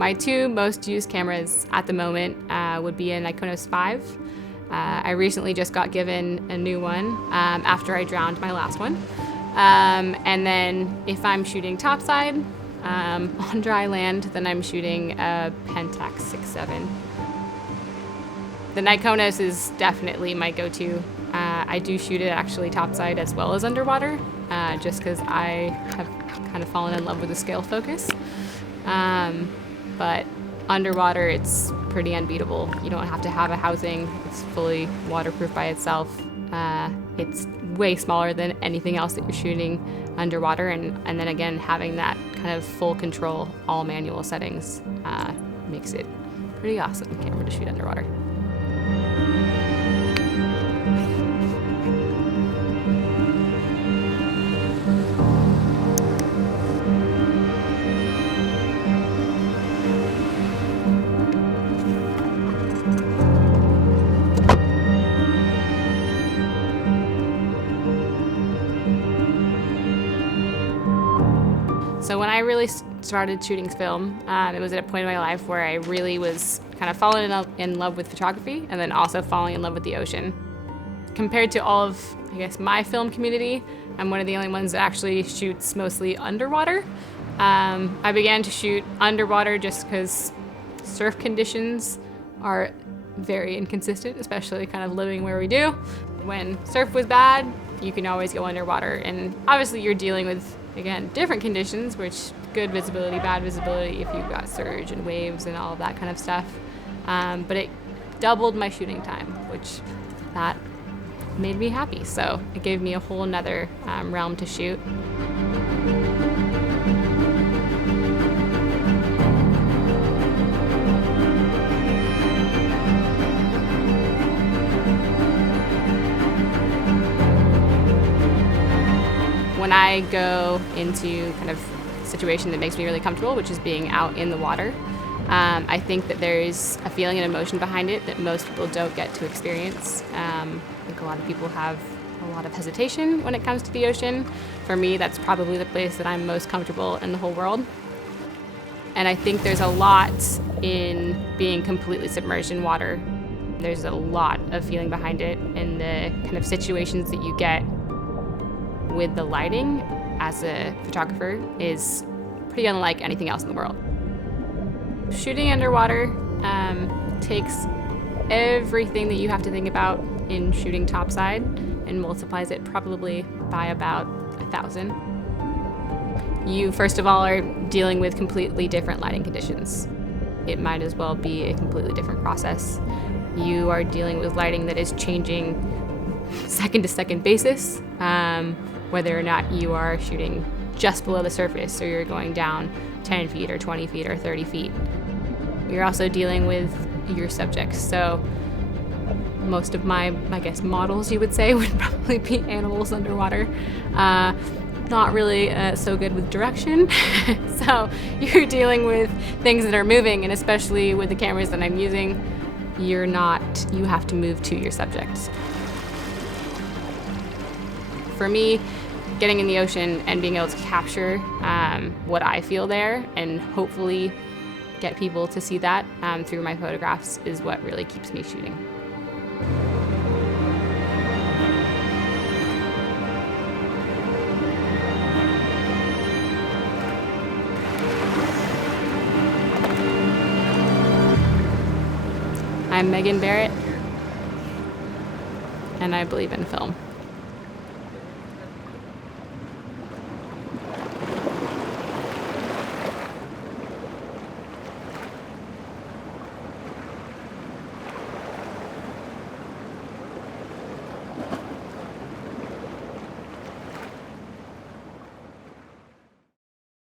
my two most used cameras at the moment would be a Nikonos 5. I recently just got given a new one after I drowned my last one. And then if I'm shooting topside on dry land, then I'm shooting a Pentax 6.7. The Nikonos is definitely my go-to. I do shoot it actually topside as well as underwater, just because I have kind of fallen in love with the scale focus. But underwater, it's pretty unbeatable. You don't have to have a housing. It's fully waterproof by itself. It's way smaller than anything else that you're shooting underwater, and then again, having that kind of full control, all manual settings, makes it pretty awesome camera to shoot underwater. So when I really started shooting film, it was at a point in my life where I really was kind of falling in love with photography and then also falling in love with the ocean. Compared to all of, I guess, my film community, I'm one of the only ones that actually shoots mostly underwater. I began to shoot underwater just because surf conditions are very inconsistent, especially kind of living where we do. When surf was bad, you can always go underwater, and obviously you're dealing with, again, different conditions, which good visibility, bad visibility if you've got surge and waves and all of that kind of stuff. But it doubled my shooting time, which that made me happy. So it gave me a whole nother realm to shoot. When I go into kind of a situation that makes me really comfortable, which is being out in the water, I think that there's a feeling and emotion behind it that most people don't get to experience. I think a lot of people have a lot of hesitation when it comes to the ocean. For me, that's probably the place that I'm most comfortable in the whole world. And I think there's a lot in being completely submerged in water. There's a lot of feeling behind it, and the kind of situations that you get with the lighting as a photographer is pretty unlike anything else in the world. Shooting underwater takes everything that you have to think about in shooting topside and multiplies it probably by about 1,000. You, first of all, are dealing with completely different lighting conditions. It might as well be a completely different process. You are dealing with lighting that is changing second-to-second basis, whether or not you are shooting just below the surface or you're going down 10 feet or 20 feet or 30 feet. You're also dealing with your subjects. So most of my, I guess, models, you would say, would probably be animals underwater. Not really so good with direction. So you're dealing with things that are moving, and especially with the cameras that I'm using, you have to move to your subjects. For me, getting in the ocean and being able to capture what I feel there and hopefully get people to see that through my photographs is what really keeps me shooting. I'm Megan Barrett, and I believe in film.